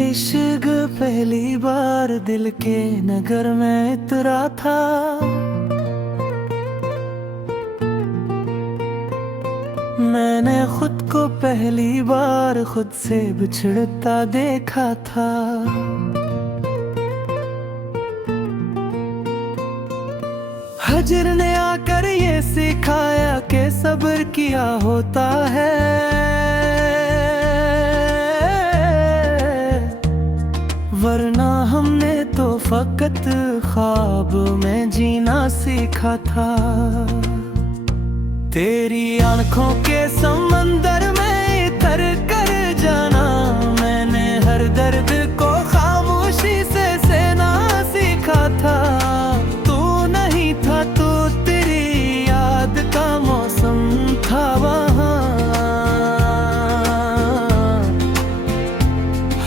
इश्क पहली बार दिल के नगर में उतरा था। मैंने खुद को पहली बार खुद से बिछड़ता देखा था। हजर ने आकर ये सिखाया कि सब्र किया होता है, वरना हमने तो फकत ख्वाब में जीना सीखा था। तेरी आंखों के समंदर में तर कर जाना, मैंने हर दर्द को खामोशी से सहना सीखा था। तू नहीं था तो तेरी याद का मौसम था वहाँ,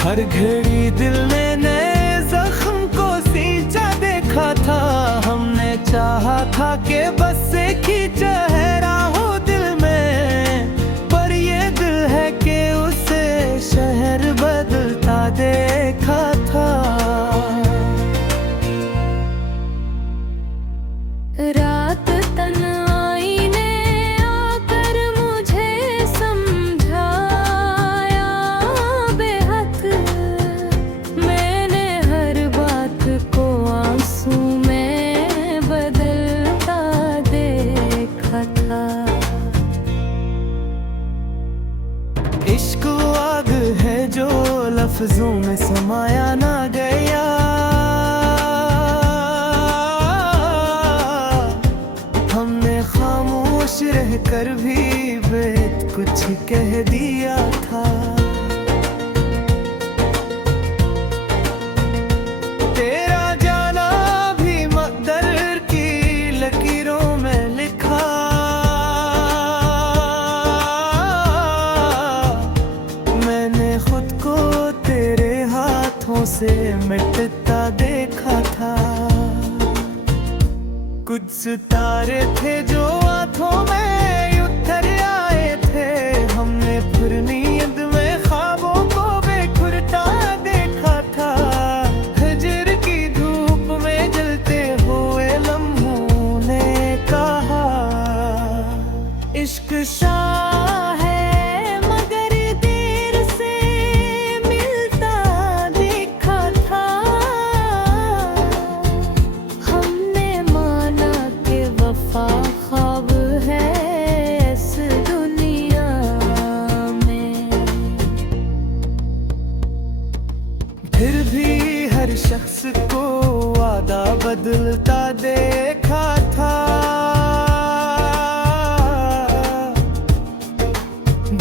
हर घड़ी दिल ने नए जख्म को सींचा देखा था। हमने चाहा था कि बस एक ही चेहरा हो दिल में, पर ये दिल है कि उसे शहर बदलता देखा था। रात तन्हाई ने आकर मुझे समझाया बेहद, मैंने हर बात को आंसू में बदलता देखा था। इश्क आग है जो लफ्जों में समाया ना गया, हमने खामोश रहकर भी बेत कुछ कह दिया था। तेरा जाना भी मक़दर की लकीरों में लिखा, मैंने खुद को तेरे हाथों से मिटता देखा था। कुछ सितारे थे जो आंखों में उतर आए थे, हमने फिर नींद में ख्वाबों को बेखुरता देखा था। हजर की धूप में जलते हुए लम्हों ने कहा, इश्क शाह है मगर देर से मिलता देखा था। हमने माना कि वफा ख्वाब है इस दुनिया में, फिर भी हर शख्स को वादा बदलता देखा था।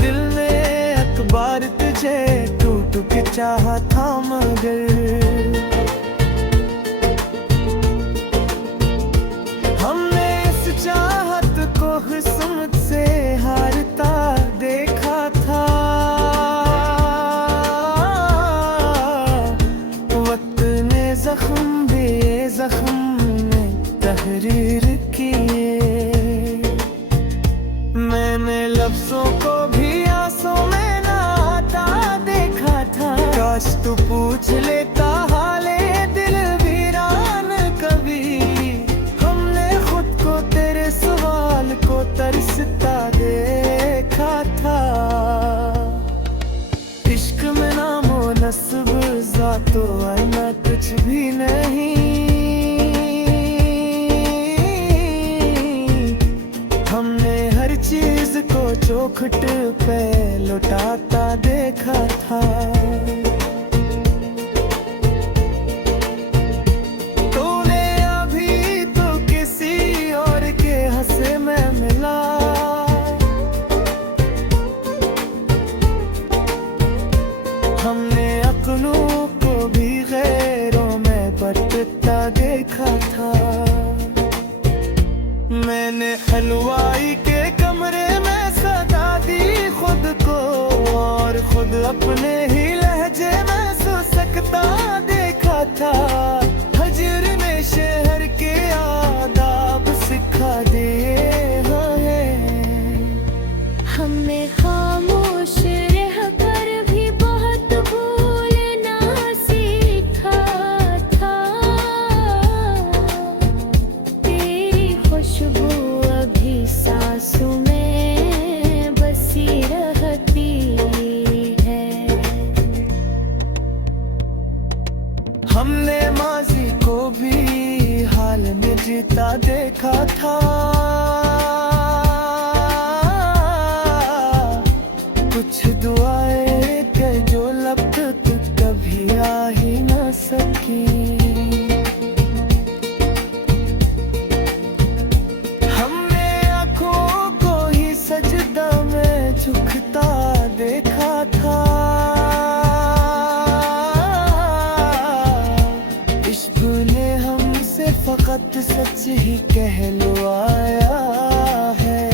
दिल ने अखबार तुझे टूट के चाहा था, मगर हमने इस चाहत को किस्मत से हारता देखा था। वक्त ने जख्म भी जख्म में तहरीर किए, मैंने लफ्जों को भी आंसू में नहाता देखा था। काश तू पूछ लेता हाले दिल वीरान कभी, हमने खुद को तेरे सवाल को तरसता देखा था। इश्क में नामो नस्ब ज़ातो आना कुछ भी नहीं, हमने हर चीज को चौखट पे लौटाता देखा था। तूने अभी तो किसी और के हंसे में मिला, हमने अपनों को भी गैरों में बरतता देखा था। मैंने हलवाई के कमरे में सजा दी खुद को, और खुद अपने ही लहजे में सुसकता देखा था। हजर ने शहर के आदाब सिखा दिए हैं, हमने खामोश रहकर भी बहुत भूलना जीता देखा था। कुछ दुआएं के जो लब तक कभी आ ही न सकी। हमने आंखों को ही सजदा में झुकता देखा था। इश्क ने हमसे फकत सच ही कहलवाया है।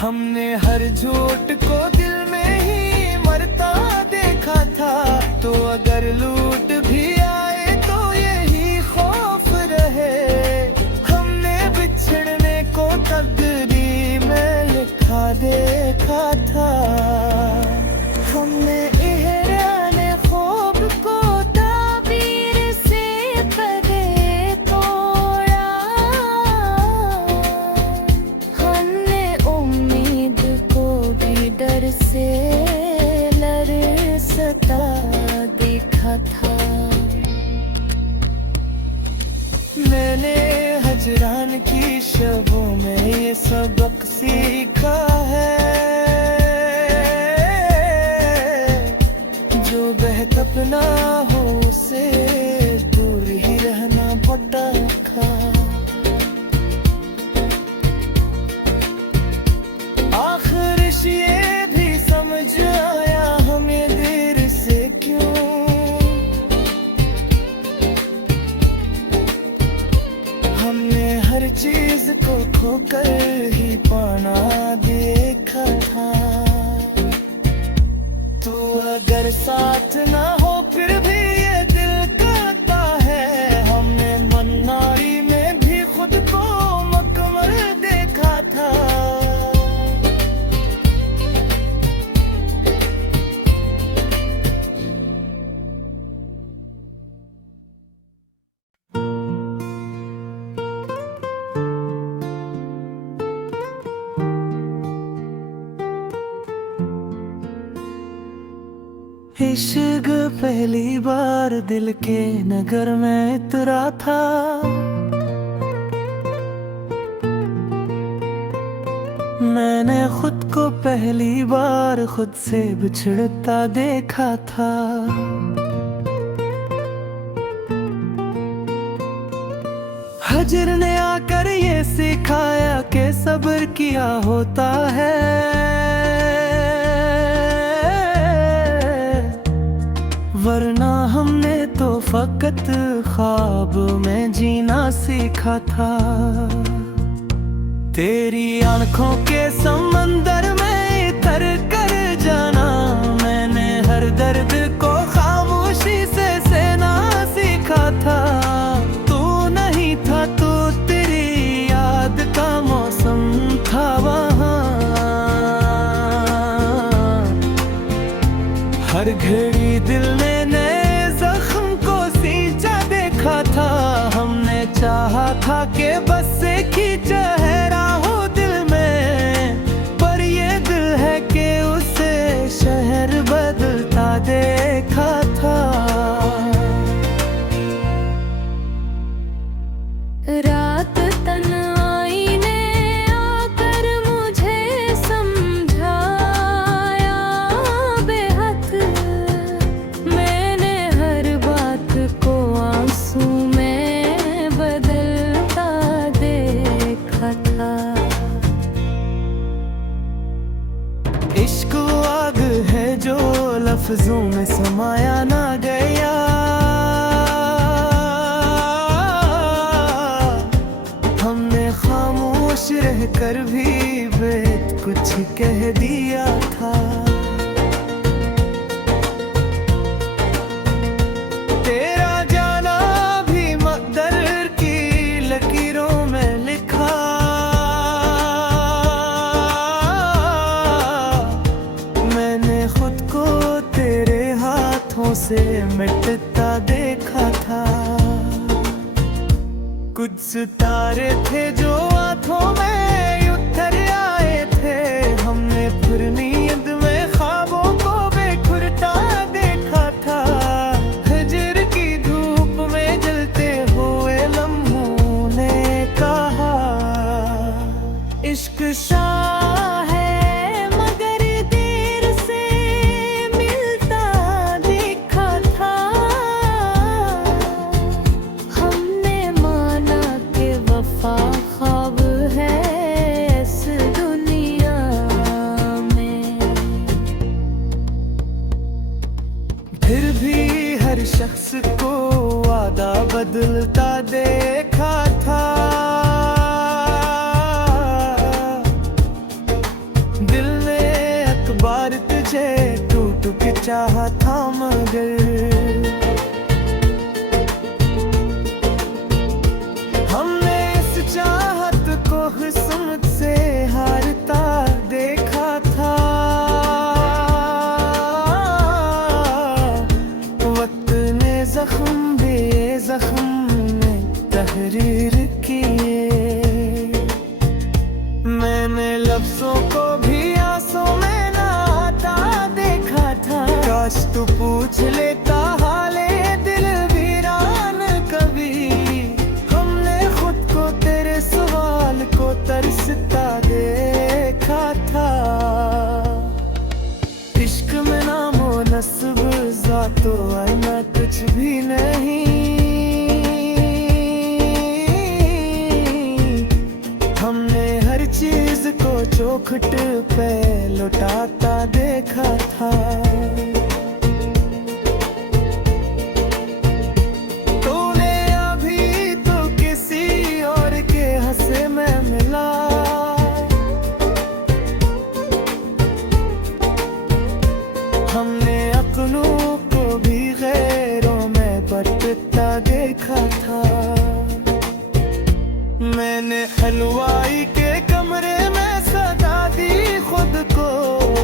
हमने हर झूठ को दिल में ही मरता देखा था। तो अगर लूट भी आए तो यही खौफ रहे। हमने बिछड़ने को तकदीर में लिखा देखा था। हमने इहराने ख्वाब को ताबीर से कदे तोड़ा। हमने उम्मीद को भी डर से लरसता देखा था। मैंने हजरान की शबों में ये सबक सीखा है। जो बेहतर ना हो उसे दूर ही रहना पड़ता था। आखिर ये भी समझ आया हमें देर से क्यों। हमने हर चीज को खोकर ही पाना देखा था। तू अगर साथ ना हो फिर भी ये दिल कहता है। हमने मन्नारी में भी खुद को मुकम्मल देखा था। इश्क पहली बार दिल के नगर में उतरा था। मैंने खुद को पहली बार खुद से बिछड़ता देखा था। हजर ने आकर ये सिखाया कि सब्र किया होता है। वरना हमने तो फकत ख्वाब में जीना सीखा था। तेरी आंखों के समंदर में तर कर जाना। मैंने हर दर्द को खामोशी से सहना सीखा था। तू नहीं था तो तेरी याद का मौसम था वहाँ। हर घड़ी दिल ने नए जख्म को सींचा देखा था। हमने चाहा था कि बस एक ही चेहरा हो दिल में। पर ये दिल है कि उसे शहर बदलता देखा था। रात तन्हाई ने आकर मुझे समझाया बेहद। मैंने हर बात को आंसू में बदलता देखा था। इश्क आग है जो लफ्जों में समाया ना गया। हमने खामोश रहकर भी बेत कुछ कह दिया था। तेरा जाना भी मकदर की लकीरों में लिखा। मैंने खुद को तेरे हाथों से मिटता देखा था। कुछ सितारे थे जो आंखों में उतर आए थे। हमने फिर नींद में ख्वाबों को बेखुरता देखा था। हजर की धूप में जलते हुए लम्हों नक्शा है मगर देर से मिलता देखा था। हमने माना कि वफा ख्वाब है इस दुनिया में, फिर भी हर शख्स को वादा बदलता देखा था। दिल ने अखबार तुझे टूट के चाहा था मगर हमने इस चाहत को किस्मत से हारता देखा था। वक्त ने जख्म भी जख्म में तहरीर किए। मैंने लफ्जों को भी आंसू में नहाता देखा था। काश तू पूछ लेता हाले दिल वीरान कभी। हमने खुद को तेरे सवाल को तरसता देखा था। इश्क में नामो नस्ब ज़ातो आना कुछ भी नहीं। हमने हर चीज को चौखट पे लौटाता देखा था। तूने अभी तो किसी और के हंसे में मिला। हमने अपनों को भी गैरों में बरतता देखा था। मैंने हलवाई के कमरे में सजा दी खुद को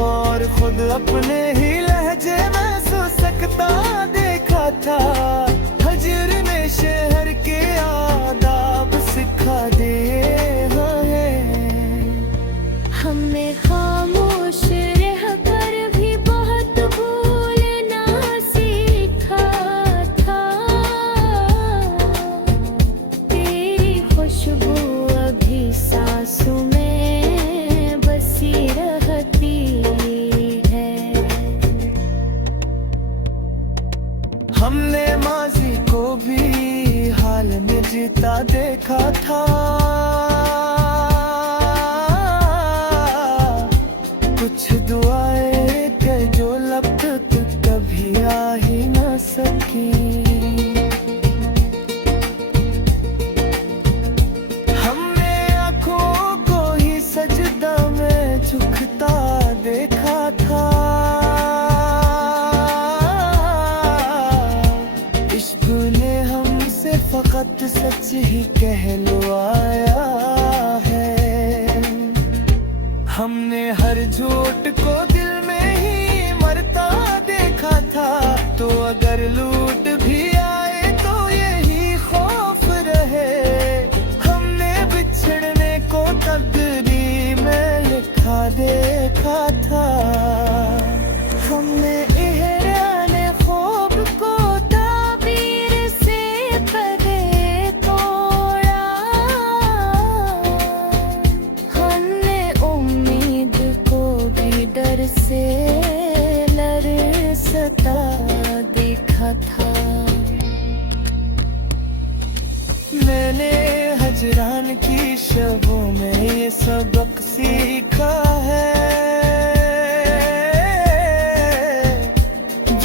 और खुद अपने ही लहजे में सुसकता देखा था। हजर ने शहर के आदाब सिखा दिए हैं। हमने खामोश रहकर भी बहुत भूलना सीखा था। तेरी खुशबू अभी सांसों में बसी रहती है। हमने माजी को भी हाल में जीता देखा था। कुछ दुआएं के जो लब तक कभी आ ही न सकी। हमने आँखों को ही सजदा में झुकता देखा था। इश्क ने हमसे फकत सच ही कहलवाया है। हमने हर झूठ को दिल में ही मरता देखा था। तो अगर लूट भी आए तो यही खौफ रहे। हमने बिछड़ने को तकदीर में लिखा देखा था। हमने इहराने ख्वाब को ताबीर से परे तोड़ा। हमने उम्मीद को भी डर से लरसता देखा था। मैंने हजरान की शबों में ये सबक सीखा है।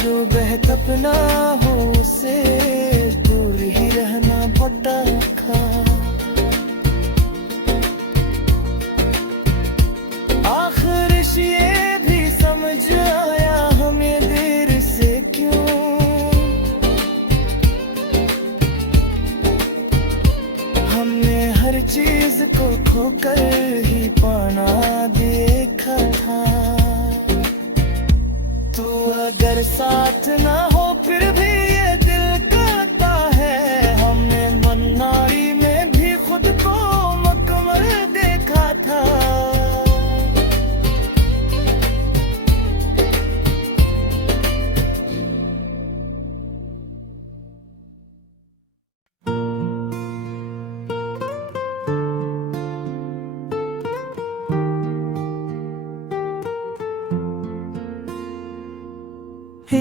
जो बेहतर ना हो उसे दूर ही रहना पड़ता था। आखिर ये भी समझ आया हमें देर से क्यों। हमने हर चीज को खोकर ही पाना देखा था। तू अगर साथ ना हो फिर भी ये दिल कहता है। हमने मन्नारी में भी खुद को मकमल देखा था।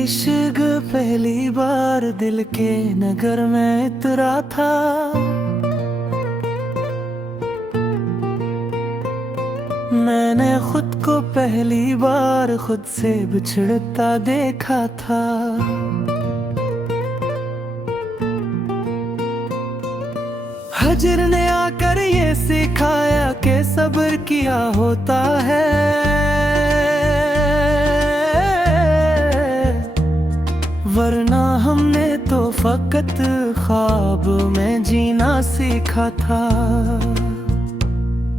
इश्क पहली बार दिल के नगर में उतरा था। मैंने खुद को पहली बार खुद से बिछड़ता देखा था। हजर ने आकर ये सिखाया कि सब्र किया होता है, वरना हमने तो फकत ख्वाब में जीना सीखा था।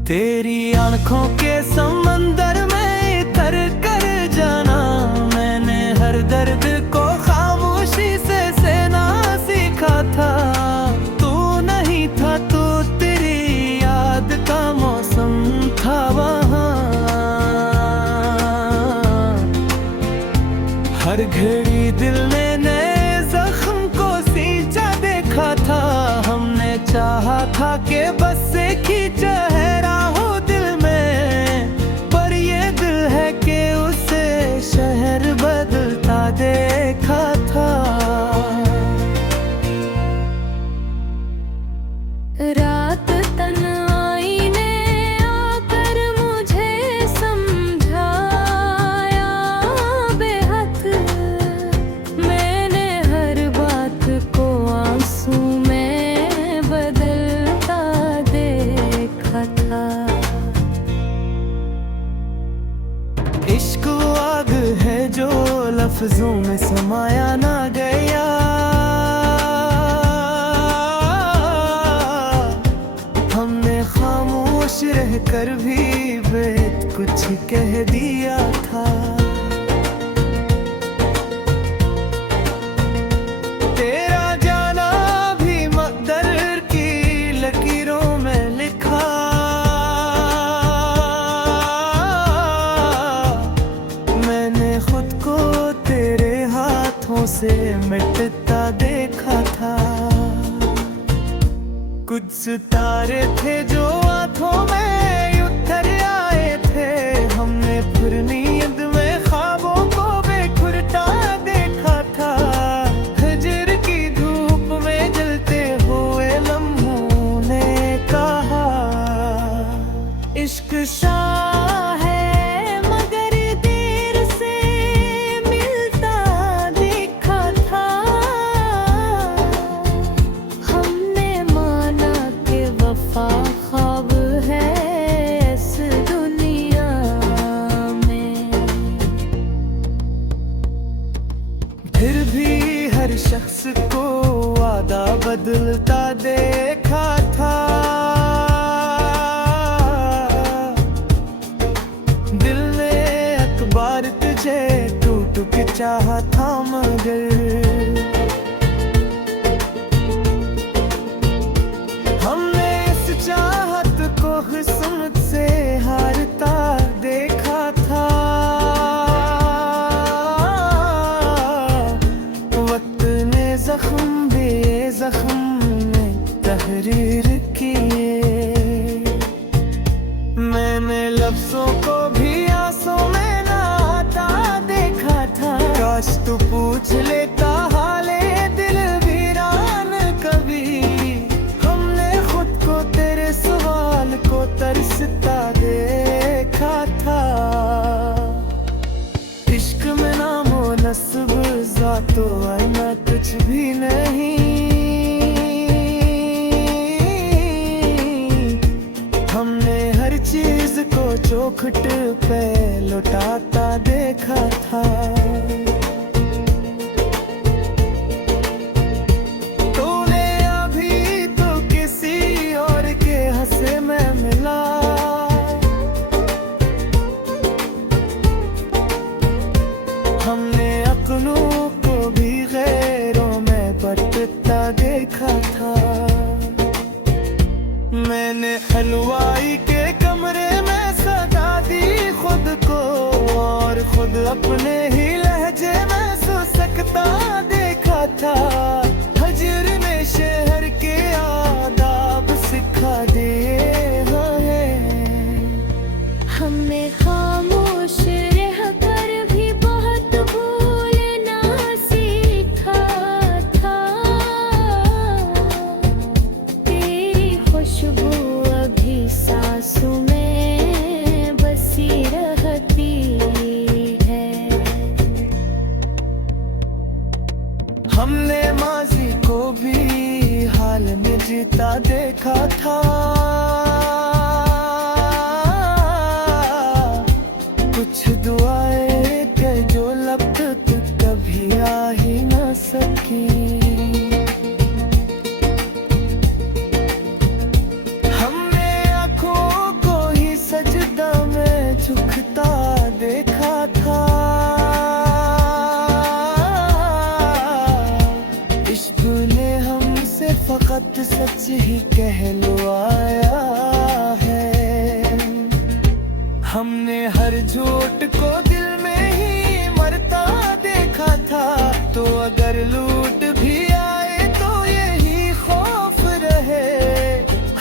तेरी आंखों के समंदर में तर कर जाना, मैंने हर दर्द को खामोशी से सहना सीखा था। तू नहीं था तो तेरी याद का मौसम था वहाँ। हर घड़ी दिल ने नए जख्म को सींचा देखा था। हमने चाहा था कि बस एक ही चेहरा हो दिल में, पर ये दिल है कि उसे शहर बदलता देखा था। रात तन्हाई ने आकर मुझे समझाया बेहद, मैंने हर बात को आंसू में बदलता देखा था। इश्क आग है जो लफ्जों में समाया ना गया, हमने खामोश रहकर भी बेत कुछ कह दिया था। तेरा जाना भी मक़दर की लकीरों में लिखा, मैंने खुद को तेरे हाथों से मिटता देखा था। कुछ सितारे थे जो आंखों में उतर आए थे, हमने फिर नींद में ख्वाबों को बेखुरता देखा था। हिजर की धूप में जलते हुए लम्हों ने कहा, इश्क शाह है मगर देर से मिलता देखा था। हमने माना कि वफा ख्वाब है इस दुनिया में, फिर भी हर शख्स को वादा बदलता देखा था। दिल ने अखबार तुझे टूट के चाहा था, मगर हमने इस चाहत को किस्मत से हारता देखा था। वक्त ने जख्म बे जख्म में तहरीर किए, मैंने लफ्जों को भी आंसू में नहाता देखा था। काश तू पूछ लेता हाले दिल वीरान कभी, हमने खुद को तेरे सवाल को तरसता देखा था। इश्क में नामो नस्ब ज़ातो आना कुछ भी नहीं, हमने हर चीज को चौखट पे लौटाता देखा था। तूने अभी तो किसी और के हंसे में मिला, हमने अपनों को भी गैरों में बरतता देखा था। मैंने हलवाई के कमरे में सजा दी खुद को, और खुद अपने ही देखा था। कुछ दुआएं के जो लब तक कभी आ ही न सकी। हमने आंखों को ही सजदा में झुकता देखा था। इश्क ने हमसे फकत सच ही कहलवाया है। हमने हर झूठ को दिल में ही मरता देखा था। तो अगर लूट भी आए तो यही खौफ रहे।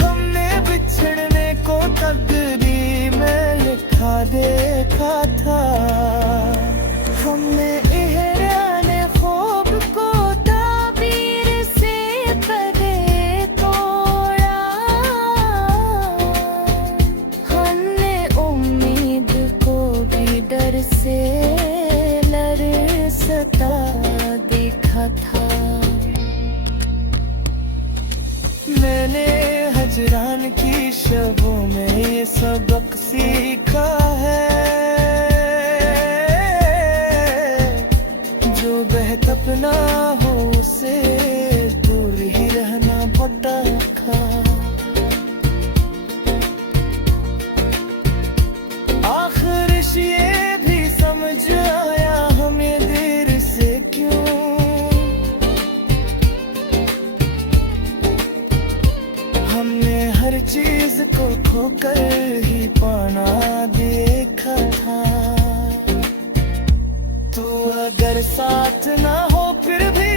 हमने बिछड़ने को तकदीर में लिखा देखा था। हमने इहराने ख्वाब को ताबीर से परे तोड़ा। हमने उम्मीद को भी डर से लरसता देखा था। मैंने हजरान की शबों में ये सबक सीखा है। जो बेहतर ना हो उसे दूर ही रहना पड़ता था। आखिर ये भी समझ आया हमें देर से क्यों। हमने हर चीज को खोकर ही पाना देखा था। तू अगर साथ ना हो फिर भी